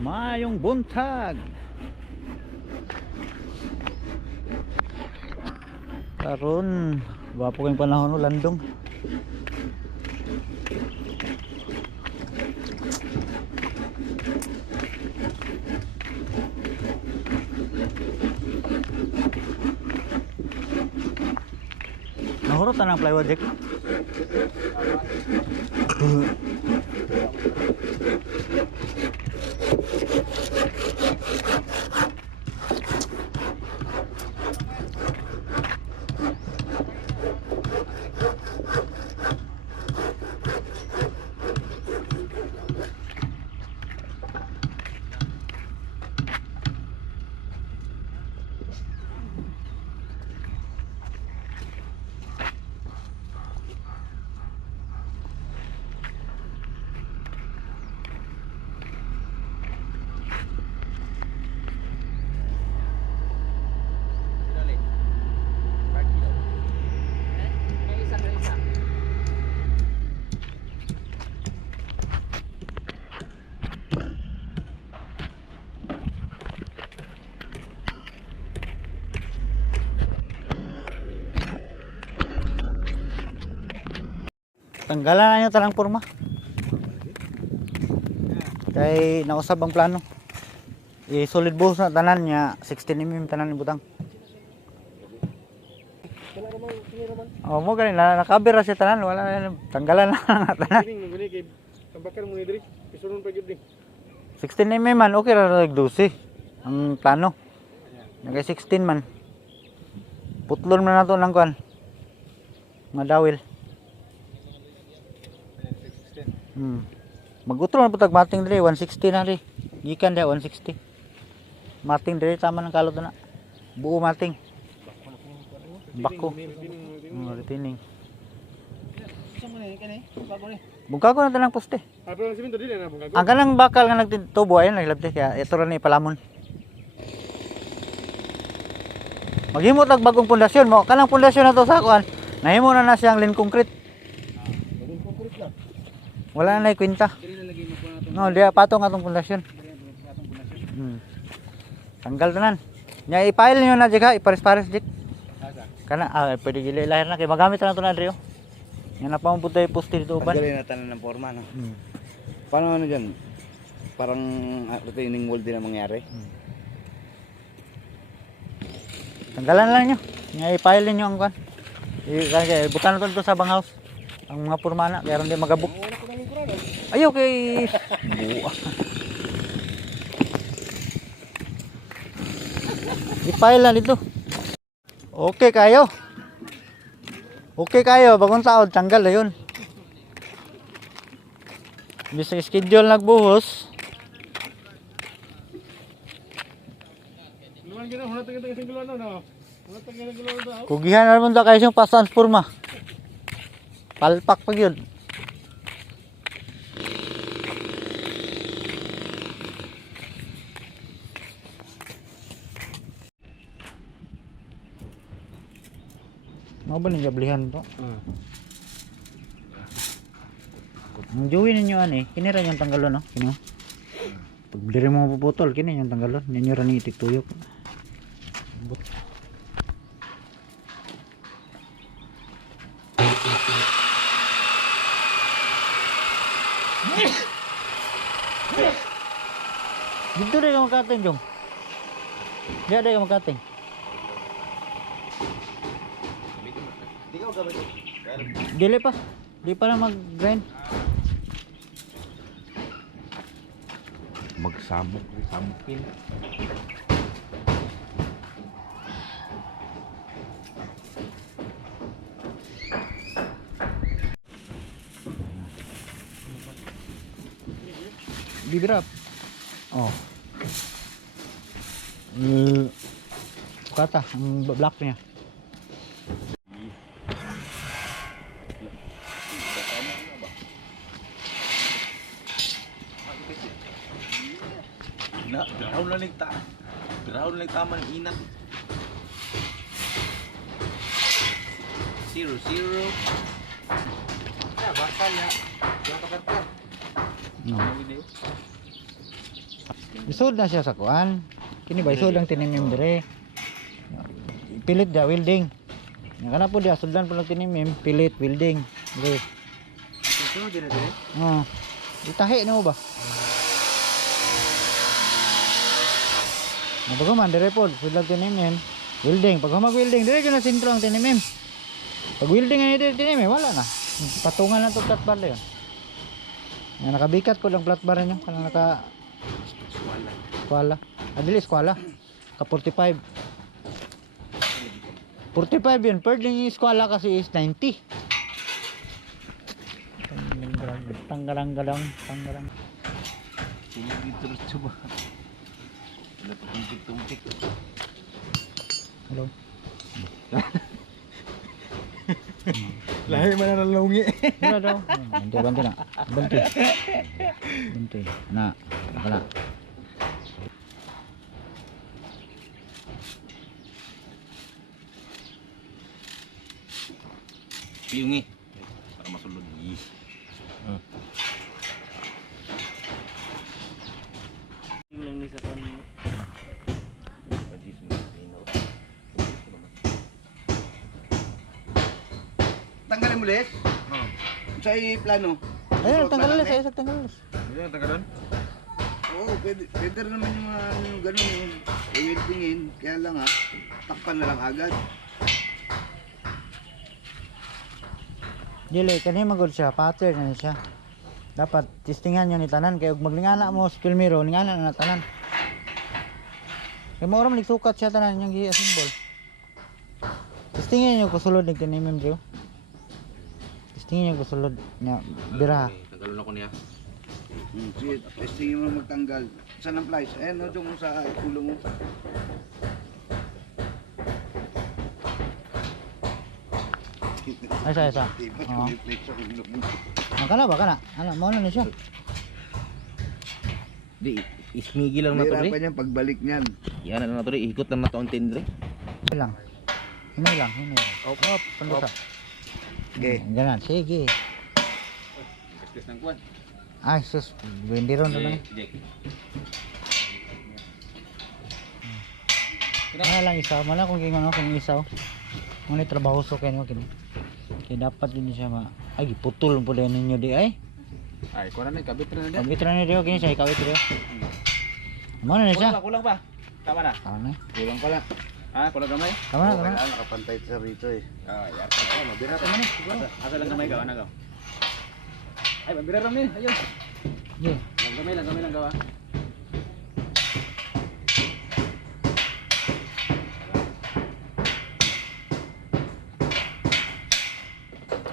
Mayong buntag. Karon, wapo kayong panahon no, landong. Nahurot na ng plywood deck. Tanggalan na nyo talang porma. Kay nausab ang plano. I-solid buhos na tanan niya 16mm tanan ibutang. Oh, mo ganin na nakabira siya tanan, wala na tanggalan na tanan. 16mm man okay ra like 12 ang plano. Nagay 16 man. Putlon man nato nang kuan. Madawil. Mag-utro na po tag mating dire 160 na ri. Gikan dia 160. Mating dire tama ng kalot na. Buo mating. Bako. Retining. Bungka ko na tanang poste. Ang kanang bakal nga nagtubo ayan naglabte kaya ito ra ni palamon. Maghimo tag bagong pundasyon mo. Kanang pundasyon na to sa kuan. Nahimo na siyang lin concrete. Wala na kwenta. No, dia patong atong pundasyon. Tanggal tanan. Nya i-file niyo na jika ipares-pares jik. Kana pwede gili lahir na kay magamit na to na dre. Nya napamubutay poste dito uban. Gali na tanan ng forma no. Paano ano diyan? Parang retaining wall din ang mangyari. Tanggalan lang niyo. Nya i-file niyo ang kwan. Butan na to sa bang house. Ang mga porma na kaya hindi magabuk. Ayaw kay buwa. I-file lang dito. Okay kayo. Okay kayo. Bagong taon, tanggal na yun. Bisa schedule nagbuhos. Kugihan na naman kayo yung pas-transforma. Palpak pag yun. Mga ba nagablihan to? Ang juwi ninyo ani, kinira yung tanggalon no? Kino? Pag diri mo mapuputol, kini yung tanggalon. Ninyo ra ni itik tuyok. Dito rin ka magkating, Jong. Diyan rin ka magkating. Dili pa. Di pa na mag-grind. Magsabok, sabukin. Bibirap. Oh. Kata ang black niya. Na, biraw lang tama ng inat. 0-0. Ya, bakal ya. Yang tekan. No. Video. Isod na siya sa kuan. Kini ba isod ang tinimim dire. Pilit da welding. Nga kana po dia sudan po lang tinimim, pilit welding. Dire. Ito din dire. Oh. Itahi nimo ba? Bago man dire po sudan tinimim, welding. Pag mag-welding dire gyud na sentro ang tinimim. Pag welding ani dire tinimim wala na. Patungan na to flat bar yun. Nga nakabikat ko lang flat bar niyo kana naka Eskwala. Adili eskwala. Ka 45. 45 yun. Per din yung eskwala kasi is 90. Tanggalang-galang. Tanggalang. Sige dito coba. Wala pa tumpik-tumpik. Hello. Lahi man ang lungi. Wala daw. Banti na. Banti. Na. Nakala. Piungi para masulod. Lang ni sa kan. Tanggalin mo ulit? Sa plano. Ayun, tanggalan sa isa tanggalan. Ayun, tanggalan. Oo, pwede rin naman yung mga ganun yung i-weldingin. Kaya lang takpan na lang agad. Dili kani magod siya, pattern na siya. Dapat testingan niyo ni tanan kay ug maglingana mo sa pilmiro, lingana na tanan. Kay mo ram nigsukat siya tanan yung gi-assemble. Testingan niyo kusulod ni kanimem bro. Testingan niyo kusulod nya bira. Tanggalon ako niya. Sige, testingin mo magtanggal. Saan ang plies? Ayan, no, yung sa ulo mo. Ay sa. Oo. Kana ba kana? Ano mo na ni siya. Di, ismigi lang na to, Hirapan Dre. niyan pagbalik niyan. Yan na to, Dre. Ikot lang na to ang tindre. Lang. Hinay lang, hinay. Op, pandusa. Okay. Ganun, sige. Kastis ng kuwan. Ay sus, bendiron na lang. Ano lang isaw, mala kung gingon kung isaw. Ngunit trabaho so kayo kini. Kaya dapat din siya ay putol po din ninyo di ay. Ay, kuwan na, kabit na na. Pag itra ni Dio kini siya ikaw ito. Mana na siya? Kulang pa. Tama na. Tama na. Kulang pala. Kulang gamay. Tama na, tama na. Nakapantay sa rito eh. Yarta ko, mabira pa man eh. Asa lang gamay gawa na gaw. Ay, mabira ram ni. Ayun. Ye. Lang gamay lang gawa.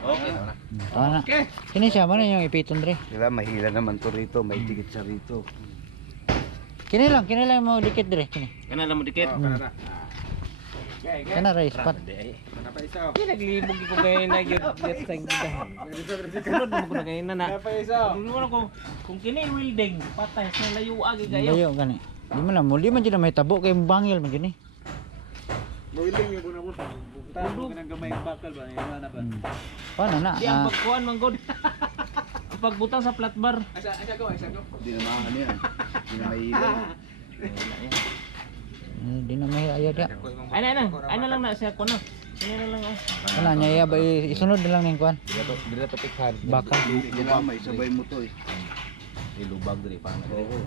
Okay, tama na. Tama na. Okay. Kini siya mana yung ipiton dre. Diba, mahila naman to rito. May dikit sa rito. Kini lang mo dikit dre kini. Kana lang mo dikit. Kana na. Kana ra spot. Kana pa isa. Naglibog ko kay na gyud get sa gidahan. Sunod mo ko na kay na na. Kana pa isa. Kung kini welding patay sa layo agi gayo. Layo gani. Di man mo, di man jud may tabo kay bangil man gini. Welding yung una mo. Talo ka ng gamay ang bakal ba? Yan na ba? Paano na? Di ang pagkuhan man god. Ang pagbutang sa flat bar. Asa ko. Hindi na ano yan. Hindi na mahila. Di na may ayad ya. Ay na lang na siya ko na. Ano na lang oh. Kana nya iya ba isunod na lang ning kuan. Dili to pikhan. Bakal. Hindi na may sabay mo to eh. Ilubag diri pa na. Oo.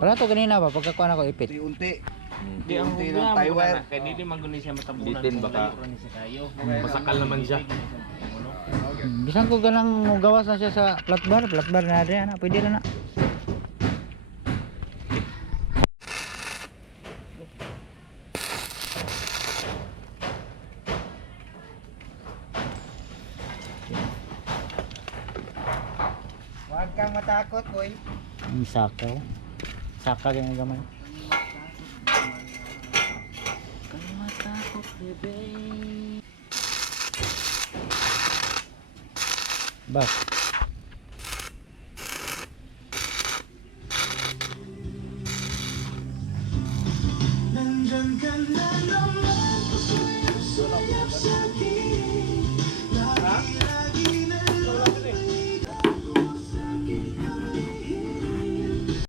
Para to kanina ba pagkakuan ako ipit. Unti-unti. Di ang Unti problema ng tie wire. kay dili maguni siya matabunan. Bitin baka masakal naman siya. Bisan ko ganang gawas na siya sa flat bar na rin ana, pwede na na. Huwag kang matakot, boy. Ang sakaw. Saka ganyan gamay. Bas. Nandyan ka na naman, sayap sa